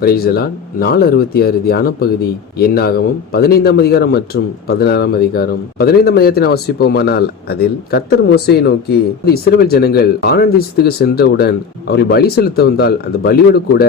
பிரைசலால் 466 தியான பகுதி என்னாகமம் 15ஆம் அதிகாரம் மற்றும் 16ஆம் அதிகாரம். 15ஆம் அதிகாரத்தை வாசிப்போமானால் அதில் கர்த்தர் மோசேயை நோக்கி, இஸ்ரவேல் ஜனங்கள் கானான் தேசத்துக்கு சென்றவுடன் அவர்கள் பலி செலுத்த வந்தால் அந்த பலியோடு கூட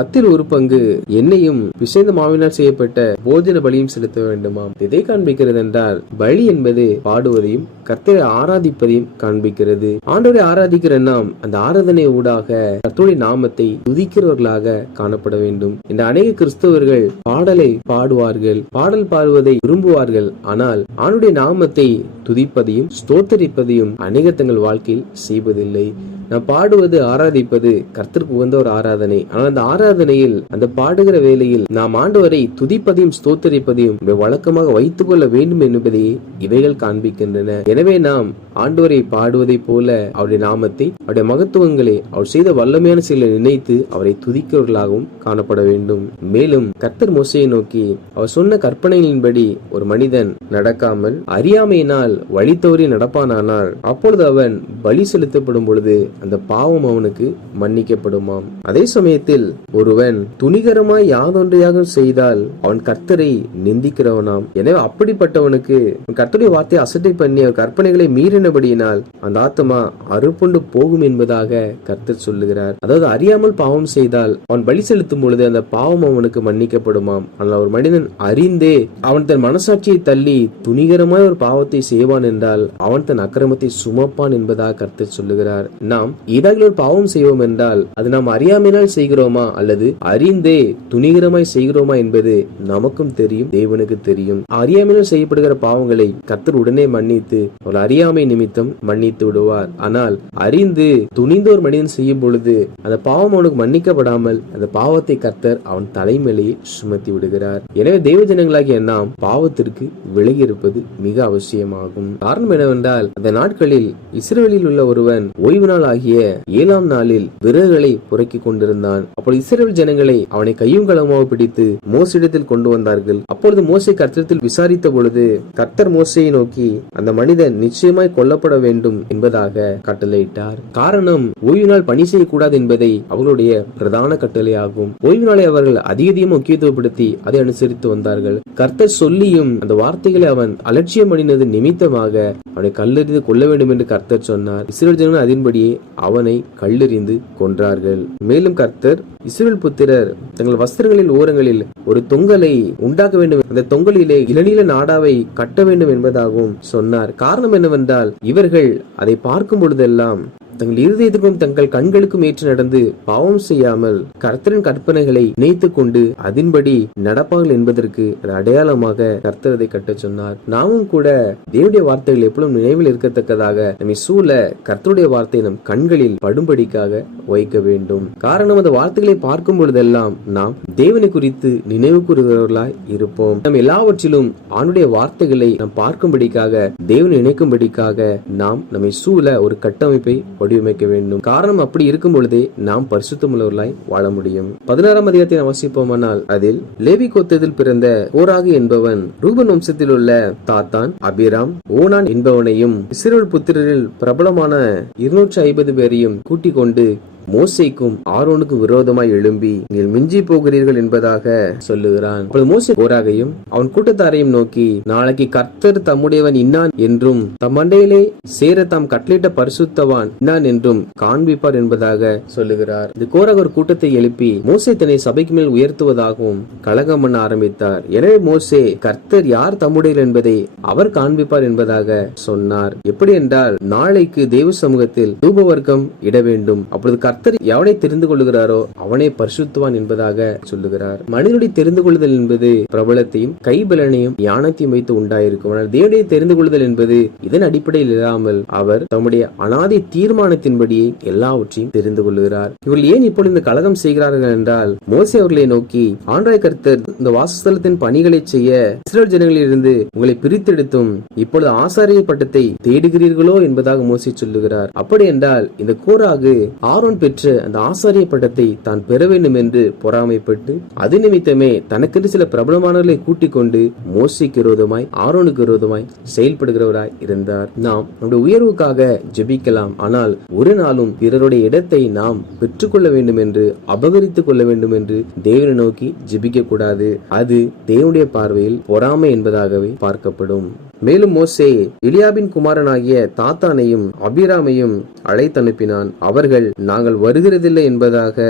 10 ஒரு பங்கு எண்ணெயும் பிசைந்த மாவினால் செய்யப்பட்ட போஜன பலியும் செலுத்த வேண்டுமாம். இதை காண்பிக்கிறது என்றால் பலி என்பது பாடுவதையும் கர்த்தரை ஆராதிப்பதையும் காண்பிக்கிறது. ஆண்டவரை ஆராதிக்கிற நாம் அந்த ஆராதனை ஊடாக கர்த்தருடைய நாமத்தை துதிக்கிறவர்களாக காணப்பட வேண்டும். இந்த அநேக கிறிஸ்தவர்கள் பாடலை பாடுவார்கள், பாடல் பாடுவதை விரும்புவார்கள். ஆனால் ஆண்டவருடைய நாமத்தை துதிப்பதையும் ஸ்தோத்தரிப்பதையும் அநேக தங்கள் வாழ்க்கையில் செய்வதில்லை. நாம் பாடுவது ஆராதிப்பது கர்த்தருக்கு உகந்த ஒரு ஆராதனை. ஆனால் அந்த ஆராதனையில் அந்த பாடுகிற வேளையில் நாம் ஆண்டவரை துதிப்பதையும் ஸ்தோத்தரிப்பதையும் வழக்கமாக வைத்துக் கொள்ள வேண்டும் என்பதை இவைகள் காண்பிக்கின்றன. எனவே நாம் ஆண்டவரை பாடுவதை போல அவருடைய நாமத்தை, அவருடைய மகத்துவங்களை, அவர் செய்த வல்லமையான செயலை நினைத்து அவரை துதிக்கிறவர்களாகவும் காணப்பட வேண்டும். மேலும் கர்த்தர் மோசேயை நோக்கி அவர் சொன்ன கற்பனைகளின்படி ஒரு மனிதன் நடக்காமல் அறியாமையினால் வழி தவறி நடப்பானானால் அப்பொழுது அவன் பலி செலுத்தப்படும் பொழுது அந்த பாவம் அவனுக்கு மன்னிக்கப்படுமாம். அதே சமயத்தில் ஒருவன் துணிகரமாய் யாதொன்றையாக செய்தால் அவன் கர்த்தரை நிந்திக்கிறவனாம். எனவே அப்படிப்பட்டவனுக்கு கர்த்தருடைய வார்த்தையை அசட்டை பண்ணி அவர் கற்பனைகளை மீறினபடியினால் அந்த ஆத்மா அறுப்புண்டு போகும் என்பதாக கர்த்தர் சொல்லுகிறார். அதாவது அறியாமல் பாவம் செய்தால் அவன் பலி செலுத்தும் பொழுது அந்த பாவம் அவனுக்கு மன்னிக்கப்படுமாம். ஆனால் ஒரு மனிதன் அறிந்தே அவன் தன் மனசாட்சியை தள்ளி துணிகரமாய் ஒரு பாவத்தை செய்வான் என்றால் அவன் தன் அக்கிரமத்தை சுமப்பான் என்பதாக கர்த்தர் சொல்லுகிறார். நாம் ஏதாவது ஒரு பாவம் செய்வோம் என்றால் அது நாம் அறியாமையினால் செய்கிறோமா அல்லது அறிந்தே துணிகரமாய் செய்கிறோமா என்பது நமக்கும் தெரியும், தேவனுக்கு தெரியும். அறியாமையினால் செய்யப்படுகிற பாவங்களை கர்த்தர் உடனே மன்னித்து ஒரு அறியாமை நிமித்தம் மன்னித்து விடுவார். ஆனால் அறிந்து துணிந்த ஒரு மனிதன் செய்யும் பொழுது அந்த பாவம் அவனுக்கு மன்னிக்கப்படாமல் அந்த பாவத்தை கர்த்தர் அவன் தலைமையிலேயே சுமத்தி விடுகிறார். எனவே தேவ ஜனங்களாகிய நாம் பாவத்திற்கு விலகி இருப்பது மிக அவசியமாகும். காரணம் என்னவென்றால் அந்த நாட்களில் இஸ்ரவேலில் உள்ள ஒருவன் ஓய்வு நாள் ஆகிய 7ஆம் நாளில் விறகுகளை புரக்கிக் கொண்டிருந்தான். அப்பொழுது இஸ்ரவேல் ஜனங்களை அவனை கையும் களமாக பிடித்து மோசேயிடத்தில் கொண்டு வந்தார்கள். அப்பொழுது மோசே கர்த்தரிடத்தில் விசாரித்த பொழுது கர்த்தர் மோசேயை நோக்கி அந்த மனிதன் நிச்சயமாய் கொல்லப்பட வேண்டும் என்பதாக கட்டளையிட்டார். காரணம் ஓய்வு நாள் பணி செய்யக்கூடாது என்பதை அவர்களுடைய பிரதான கட்டளையாகும். ஓய்வு நாளை அவர்கள் அதிகதிகம் முக்கியத்துவப்படுத்தி அதை அனுசரித்து வந்தார்கள். கர்த்தர் சொல்லியும் அந்த வார்த்தைகளை அவன் அலட்சியம் பண்ணினது நிமித்தமாக அவனை கல்லெறிந்து கொள்ள வேண்டும் என்று கர்த்தர் சொன்னார். இஸ்ரவேல் ஜனங்கள் அதன்படியே அவனை கல்லெறிந்து கொன்றார்கள். மேலும் கர்த்தர் இஸ்ரவேல் புத்திரர் தங்கள் வஸ்திரங்களின் ஓரங்களில் ஒரு தொங்கலை உண்டாக்க வேண்டும், அந்த தொங்கலிலே இளநீல நாடாவை கட்ட வேண்டும் என்பதாகவும் சொன்னார். காரணம் என்னவென்றால் இவர்கள் அதை பார்க்கும் பொழுதெல்லாம் தங்கள் இருதயத்துக்கும் தங்கள் கண்களுக்கும் ஏற்று நடந்து பாவம் செய்யாமல் கர்த்தரின் கற்பனைகளை நினைத்துக் கொண்டு அதன்படி நடப்பார்கள் என்பதற்கு அடையாளமாக கர்த்தர் அதை கட்ட சொன்னார். நாமும் கூட தேவனுடைய வார்த்தைகள் எப்பொழுதும் நினைவில் இருக்கத்தக்கதாக நம்மை சூழ கர்த்தருடைய வார்த்தை நம் கண்களில் படும்படிக்காக வைக்க வேண்டும். காரணம் அந்த வார்த்தைகளை பார்க்கும் பொழுதெல்லாம் நாம் தேவனை குறித்து நினைவு கூறுகிறவர்களாய் இருப்போம். நம் எல்லாவற்றிலும் ஆண்டுடைய வார்த்தைகளை நாம் பார்க்கும்படிக்காக தேவனை நினைக்கும்படிக்காக நாம் நம்மை சூழ ஒரு கட்டமைப்பை வடிவமைக்க வேண்டும். காரணம் அப்படி இருக்கும் பொழுதே நாம் பரிசுத்தமுள்ளவர்களாய் வாழ முடியும். 16ஆம் அதிகாரத்தை வாசிப்போமானால் அதில் லேவி கோத்திரத்தில் பிறந்த கோராகு என்பவன் ரூபன் வம்சத்தில் உள்ள தாத்தான், அபிராம், ஓனான் என்பவனையும் இஸ்ரவேல் புத்திரரில் பிரபலமான 250 பேரையும் கூட்டிக் கொண்டு மோசேக்கும் ஆரோனுக்கு விரோதமாய் எழும்பி நீங்கள் மிஞ்சி போகிறீர்கள் என்பதாக சொல்லுகிறான். மோசே கோராகையும் அவன் கூட்டத்தாரையும் நோக்கி, நாளைக்கு கர்த்தர் தம்முடையவன் இன்னான் என்றும் தம் மண்டையிலே சேர தாம் கட்டளையிட்ட பரிசுத்தவான் இன்னான் என்றும் காண்பிப்பார் என்பதாக சொல்லுகிறார். இது கோராக ஒரு கூட்டத்தை எழுப்பி மோசே தன்னை சபைக்கு மேல் உயர்த்துவதாகவும் கலகம் பண்ண ஆரம்பித்தார். எனவே மோசே கர்த்தர் யார் தம்முடையவர் என்பதை அவர் காண்பிப்பார் என்பதாக சொன்னார். எப்படி என்றால் நாளைக்கு தேவ சமூகத்தில் தூபவர்க்கம் இட வேண்டும். அப்பொழுது கர்த்தர் எவனை தெரிந்து கொள்ளுகிறாரோ அவனை பரிசுத்தவான் என்பதாக சொல்லுகிறார். மனிதனுடைய தெரிந்து கொள்ளுதல் என்பது பிரபலத்தையும் கைபலனையும் ஞானத்தையும் வைத்து உண்டாயிருக்கும். ஆனால் தேவனுடைய தெரிந்து கொள்ளுதல் என்பது இதன் அடிப்படையில் இல்லாமல் அவர் தம்முடைய அனாதி தீர்மானத்தின்படியே எல்லாவற்றையும் தெரிந்து கொள்ளுகிறார். இவர்கள் ஏன் இப்பொழுது இந்த கலகம் செய்கிறார்கள் என்றால் மோசே அவர்களை நோக்கி, ஆண்டவராகிய கர்த்தர் இந்த வாசஸ்தலத்தின் பணிகளை செய்ய இஸ்ரவேல் ஜனங்களிலிருந்து உங்களை பிரித்தெடுத்தும் இப்பொழுது ஆசாரிய பட்டத்தை தேடுகிறீர்களோ என்பதாக மோசே சொல்லுகிறார். அப்படி என்றால் இந்த கோராகு ஆரோன் பெற்ற அந்த ஆசாரிய பட்டத்தை தான் பெற வேண்டும் என்று பொறாமைப்பட்டு அது நிமித்தமே தனக்கென்று சில பிரபலமானவர்களை கூட்டிக் கொண்டு மோசேக்கு விரோதமாய் ஆரோனுக்கு விரோதமாய் செயல்படுகிறவராய் இருந்தார். நாம் நம்முடைய உயர்வுக்காக ஜெபிக்கலாம், ஆனால் ஒரு நாளும் பிறருடைய இடத்தை நாம் பெற்றுக்கொள்ள வேண்டும் என்று அபகரித்துக் கொள்ள வேண்டும் என்று தேவனை நோக்கி ஜெபிக்க கூடாது. அது தேவனுடைய பார்வையில் பொறாமை என்பதாகவே பார்க்கப்படும். மேலும் மோசே எலியாபின் குமாரனாகிய தாத்தானையும் அபிராமையும் அழைத்தனுப்பினான். அவர்கள், நாங்கள் வருகிறதில்லை என்பதாக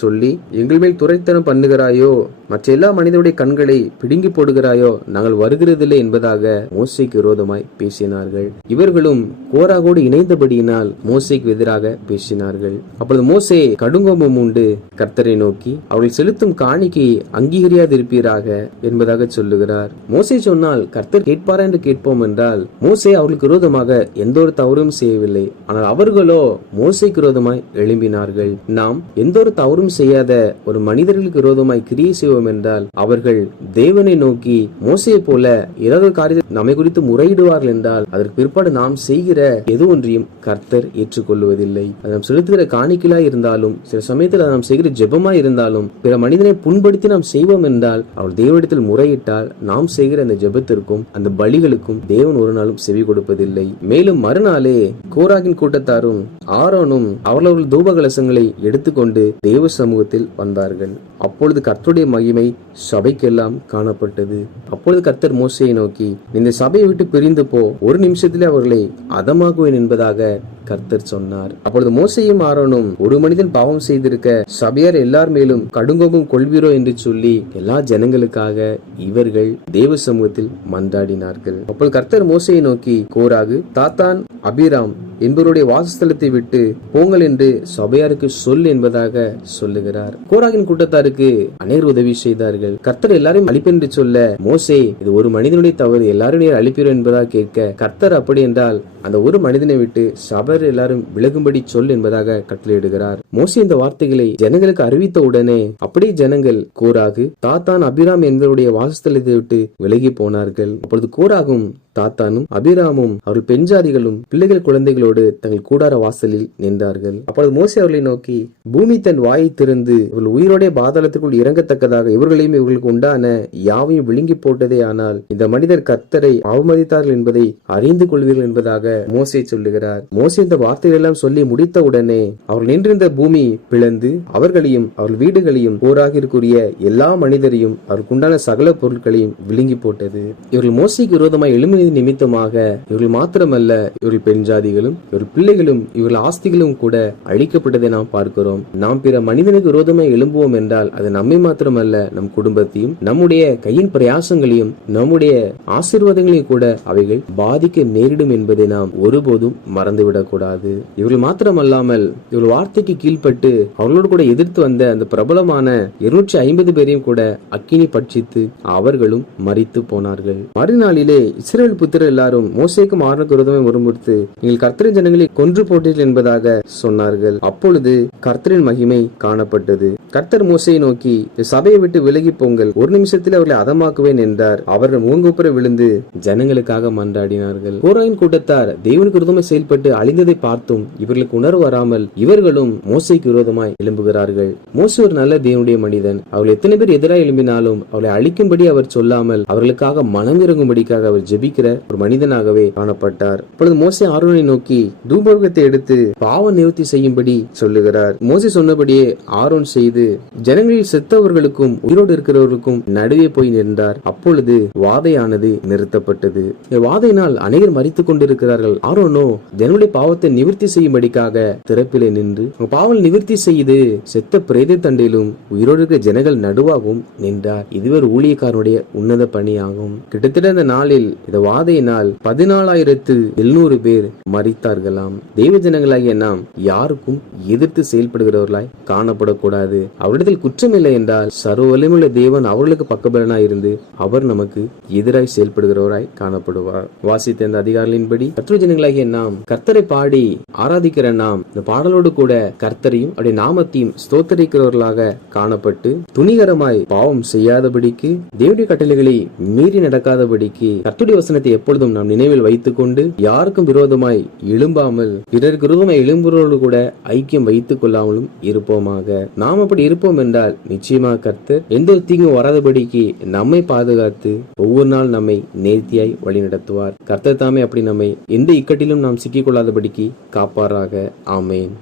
சொல்லி, எங்கள் மேல் துரைத்தனம் பண்ணுகிறாயோ, மற்ற எல்லா மனிதனுடைய கண்களை பிடுங்கி போடுகிறாயோ, நாங்கள் வருகிறதில்லை என்பதாக மோசேக்கு விரோதமாய் பேசினார்கள். இவர்களும் கோராகோடு இணைந்தபடியினால் மோசேக்கு எதிராக பேசினார்கள். அப்பொழுது மோசே கடுங்கோபம் உண்டு கர்த்தரை நோக்கி, அவர்கள் செலுத்தும் காணிக்கை அங்கீகரியாதிருப்பீராக என்பதாக சொல்லுகிறார். மோசே சொன்னால் கர்த்தர் கேட்பாரா என்று கேட்போம் என்றால், மோசே அவர்களுக்கு விரோதமாக எந்த ஒரு தவறும் செய்யவில்லை. ஆனால் அவர்களோ மோசேக்கு விரோதமாய் எழும்பினார்கள். நாம் எந்த ஒரு தவறும் செய்யாத ஒரு மனிதர்களுக்கு விரோதமாய் கிரியை செய்வோம் என்றால், அவர்கள் தேவனை நோக்கி மோசையை போல ஏதாவது காரியத்தை நம்மை குறித்து முறையிடுவார்கள் என்றால், அதற்கு பிற்பாடு நாம் செய்கிற எது ஒன்றையும் கர்த்தர் ஏற்றுக்கொள்வதில்லை. அது நாம் செலுத்துகிற காணிக்கையா இருந்தாலும், சில சமயத்தில் நாம் செய்கிற ஜெபமா இருந்தாலும், பிற மனிதனை புண்படுத்தி நாம் செய்வோம் என்றால், அவர் தேவனிடத்தில் முறையிட்டால் நாம் செய்கிற அந்த ஜெபத்திற்கும் அந்த பலிகளுக்கும் தேவன் ஒரு நாளும் செவி கொடுப்பதில்லை. மேலும் மறுநாளே கோராகின் கூட்டத்தாரும் ஆரோனும் அவர்கள் தூபகலசங்களை எடுத்துக்கொண்டு தேவ சமூகத்தில் வந்தார்கள். அப்பொழுது கர்த்தருடைய மகிமை சபைக்கெல்லாம் காணப்பட்டது. அப்பொழுது கர்த்தர் மோசேயை நோக்கி, இந்த சபையை விட்டு பிரிந்து போ, ஒரு நிமிஷத்திலே அவர்களை அதமாக்குவேன் என்பதாக கர்த்தர் சொன்னார். அப்பொழுது மோசேயும் ஆரோனும், ஒரு மனிதன் பாவம் செய்திருக்க சபையார் எல்லார் மேலும் கடுங்கோபம் கொள்வீரோ என்று சொல்லி எல்லா ஜனங்களுக்காக இவர்கள் தேவ சமூகத்தில் மன்றாடினார்கள். அப்பொழுது கர்த்தர் மோசேயை நோக்கி, கோராகு, தாத்தான், அபிராம் என்பவருடைய வாசஸ்தலத்தை விட்டு போங்கள் என்று சபையாருக்கு சொல் என்பதாக சொல்லுகிறார். கோராகின் கூட்டத்தாருக்கு அநேகர் உதவி செய்தார்கள். கர்த்தர் எல்லாரையும் அழிப்பென்று சொல்ல, மோசே, இது ஒரு மனிதனுடைய தவறு, எல்லாரும் அழிப்பீரோ என்பதாக கேட்க, கர்த்தர் அப்படி என்றால் அந்த ஒரு மனிதனை விட்டு சபையார் எல்லாரும் விலகும்படி சொல் என்பதாக கட்டளையிடுகிறார். மோசே இந்த வார்த்தைகளை ஜனங்களுக்கு அறிவித்த உடனே அப்படியே ஜனங்கள் கோராகு, தாத்தான், அபிராம் என்பவருடைய வாசஸ்தலத்தை விட்டு விலகி போனார்கள். அப்பொழுது கோராகும் தாத்தானும் அபிராமும் அவர்கள் பெண்ஜாதிகளும் பிள்ளைகள் குழந்தைகளோடு தங்கள் கூடார வாசலில் நின்றார்கள். அப்பொழுது மோசே அவர்களை நோக்கி, பூமி தன் வாயை திறந்து இவர்கள் உயிரோட பாதாளத்துக்குள் இறங்கத்தக்கதாக இவர்களையும் இவர்களுக்கு உண்டான யாவையும் விழுங்கி போட்டதே, ஆனால் இந்த மனிதர் கர்த்தரை அவமதித்தார்கள் என்பதை அறிந்து கொள்வீர்கள் என்பதாக மோசே சொல்லுகிறார். மோசே இந்த வார்த்தைகள் எல்லாம் சொல்லி முடித்த உடனே அவர்கள் நின்றிருந்த பூமி பிளந்து அவர்களையும் அவர்கள் வீடுகளையும் போராகிற்குரிய எல்லா மனிதரையும் அவருக்கு உண்டான சகல பொருட்களையும் விழுங்கி போட்டது. இவர்கள் மோசேக்கு விரோதமாக எழுமி நிமித்தமாக இவர்கள் மாத்திரமல்ல, இவர்கள் பெண் ஜாதிகளும் இவர்கள் பிள்ளைகளும் இவர்கள் ஆஸ்திகளும் கூட அழிக்கப்பட்டதை நாம் பார்க்கிறோம். நாம் பிற மனிதனுக்கு விரோதமாக எழும்புவோம் என்றால் அது நம்மை மாத்திரமல்ல, நம் குடும்பத்தையும் நம்முடைய கையின் பிரயாசங்களையும் நம்முடைய ஆசீர்வாதங்களையும் கூட அவைகள் பாதிக்க நேரிடும் என்பதை நாம் ஒருபோதும் மறந்துவிடக் கூடாது. இவர்கள் மாத்திரமல்லாமல் இவர்கள் வார்த்தைக்கு கீழ்பட்டு அவர்களோடு கூட எதிர்த்து வந்த அந்த பிரபலமான 250 பேரையும் கூட அக்கினி பட்சித்து அவர்களும் மரித்து போனார்கள். மறுநாளிலே இஸ்ரவேல் புத்திரர் எல்லாரும் மோசேக்கும் ஆரோனுக்கு விரோதமாய் முறுமுறுத்து, நீங்கள் கர்த்தரின் ஜனங்களை கொன்று போட்டீர்கள் என்பதாக சொன்னார்கள். அப்பொழுது கர்த்தரின் மகிமை காணப்பட்டது. கர்த்தர் மோசேயை நோக்கி, சபையை விட்டு விலகி போங்கள், ஒரு நிமிஷத்தில் அவர்களை அதமாக்குவேன் என்றார். அவர்கள் முகங்குப்புற விழுந்து ஜனங்களுக்காக மன்றாடினார்கள். கோராகின் கூட்டத்தார் தேவனுக்கு விரோதமாய் செயல்பட்டு அழிந்ததை பார்த்தும் இவர்களுக்கு உணர்வு வராமல் இவர்களும் மோசேக்கு விரோதமாய் எழும்புகிறார்கள். மோசே ஒரு நல்ல தேவனுடைய மனிதன். அவர்கள் எத்தனை பேர் எதிராக எழும்பினாலும் அவர்களை அழிக்கும்படி அவர் சொல்லாமல் அவர்களுக்காக மனம் இறங்கும்படிக்காக அவர் ஜெபிக்கிற ஒரு மனிதனாகவே காணப்பட்டார். அப்பொழுது மோசே ஆரோனை நோக்கி தூபவர்க்கத்தை எடுத்து பாவ நிவர்த்தி செய்யும்படி சொல்லுகிறார். மோசே சொன்னபடியே ஆரோன் செய்து ஜனங்களில் செத்தவர்களுக்கும் உயிரோடு இருக்கிறவர்களுக்கும் நடுவே போய் நின்றார். அப்பொழுது வாதையானது நிறுத்தப்பட்டது. வாதையினால் அநேகர் மரித்துக் கொண்டிருக்கிறார்கள். ஆரோனோ ஜனங்களுடைய பாவத்தை நிவர்த்தி செய்யும்படிக்காக திறப்பிலே நின்று பாவம் நிவர்த்தி செய்து செத்த பிரேத தண்டிலும் உயிரோடு இருக்கிற ஜனங்கள் நடுவாகவும் நின்றார். இதுவே ஒரு ஊழியக்காரனுடைய உன்னத பணியாகும். கிட்டத்தட்ட இந்த நாளில் இந்த வாதையினால் 14,700 பேர் மரித்தார்களாம். தெய்வ ஜனங்களாகிய நாம் யாருக்கும் எதிர்த்து செயல்படுகிறவர்களாய் காணப்படக்கூடாது. அவரிடத்தில் குற்றமில்லை என்றால் சர்வ வல்லமையுள்ள தேவன் அவர்களுக்கு பக்கபலனாய் இருந்து அவர் நமக்கு எதிராய் செயல்படுகிறவராய் காணப்படுவார். வாசித்த இந்த அதிகாரங்களின்படி கர்த்தர் ஜனங்களாகிய நாம் கர்த்தரை பாடி ஆராதிக்கிற நாம் இந்த பாடலோடு கூட கர்த்தரையும் அவருடைய நாமத்தையும் ஸ்தோத்தரிக்கிறவர்களாக காணப்பட்டு துணிகரமாய் பாவம் செய்யாதபடிக்கு தேவனுடைய கட்டளைகளை மீறி நடக்காதபடிக்கு கர்த்தருடைய கர்த்தருடைய வசனத்தை எப்பொழுதும் நாம் நினைவில் வைத்துக் கொண்டு யாருக்கும் விரோதமாய் எழும்பாமல் பிறருக்கு விரோதமாய் எழும்புறோடு கூட ஐக்கியம் வைத்துக் கொள்ளாமலும் இருப்போமாக. நாம் அப்படி இருப்போம் என்றால் நிச்சயமாக கர்த்தர் எந்த ஒரு தீங்கும் வராதபடிக்கு நம்மை பாதுகாத்து ஒவ்வொரு நாள் நம்மை நேர்த்தியாய் வழி நடத்துவார். கர்த்தர் தாமே அப்படி நம்மை எந்த இக்கட்டிலும் நாம் சிக்கிக் கொள்ளாதபடிக்கு காப்பாராக. ஆமேன்.